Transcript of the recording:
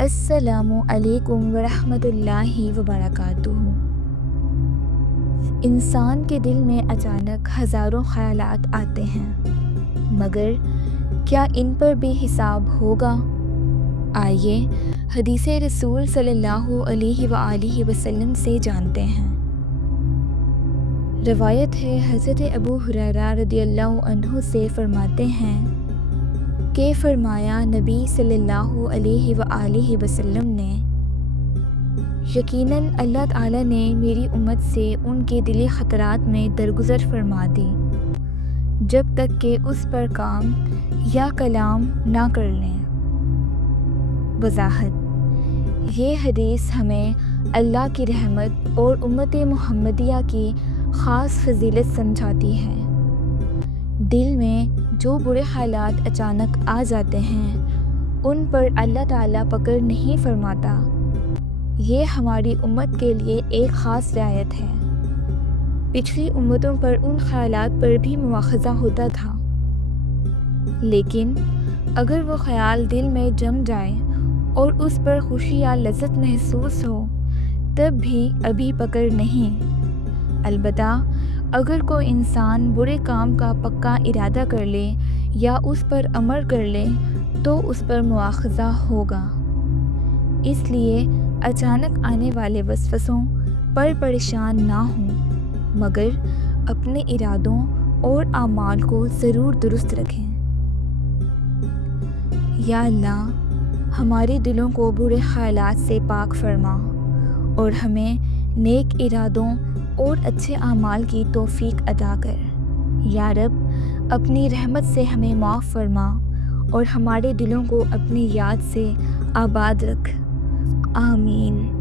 السلام علیکم ورحمۃ اللہ وبرکاتہ۔ انسان کے دل میں اچانک ہزاروں خیالات آتے ہیں، مگر کیا ان پر بھی حساب ہوگا؟ آئیے حدیث رسول صلی اللہ علیہ وآلہ وسلم سے جانتے ہیں۔ روایت ہے، حضرت ابو ہریرہ رضی اللہ عنہ سے فرماتے ہیں کہ فرمایا نبی صلی اللہ علیہ وآلہ وسلم نے، یقیناً اللہ تعالیٰ نے میری امت سے ان کے دلی خطرات میں درگزر فرما دی جب تک کہ اس پر کام یا کلام نہ کر لیں۔ وضاحت: یہ حدیث ہمیں اللہ کی رحمت اور امت محمدیہ کی خاص فضیلت سمجھاتی ہے۔ دل میں جو برے حالات اچانک آ جاتے ہیں ان پر اللہ تعالیٰ پکڑ نہیں فرماتا۔ یہ ہماری امت کے لیے ایک خاص رعایت ہے۔ پچھلی امتوں پر ان خیالات پر بھی مواخذہ ہوتا تھا، لیکن اگر وہ خیال دل میں جم جائے اور اس پر خوشی یا لذت محسوس ہو تب بھی ابھی پکڑ نہیں۔ البتہ اگر کوئی انسان برے کام کا پکا ارادہ کر لے یا اس پر عمل کر لے تو اس پر مواخذہ ہوگا۔ اس لیے اچانک آنے والے وسوسوں پر پریشان نہ ہوں، مگر اپنے ارادوں اور اعمال کو ضرور درست رکھیں۔ یا اللہ، ہمارے دلوں کو برے خیالات سے پاک فرما اور ہمیں نیک ارادوں اور اچھے اعمال کی توفیق عطا کر۔ یا رب، اپنی رحمت سے ہمیں معاف فرما اور ہمارے دلوں کو اپنی یاد سے آباد رکھ۔ آمین۔